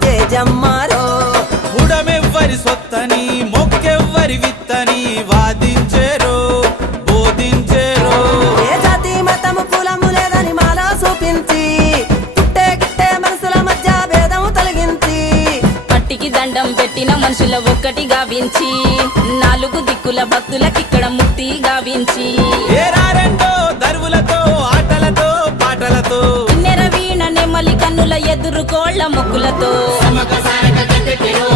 జమ్మరో ఉడమెవ్వరి సొత్తని మొక్కెవ్వరి విత్తని వాదించేరో బోధించేరో ఏ జాతి మతము కులము లేదని మాలా చూపించి పుట్టే గిట్టే మనసుల మధ్య భేదం తొలగించి మట్టికి దండం పెట్టిన మనుషుల ఒక్కటి గావించి నాలుగు దిక్కుల భక్తులకిక్కడ ముక్తి గావించి ఏరారెండో దరువులతో ఆటలతో పాటలతో నెరవీణ నెమలి కన్నుల ఎదురు కోళ్ల మొక్కులతో సమక సారక గంటెటిరో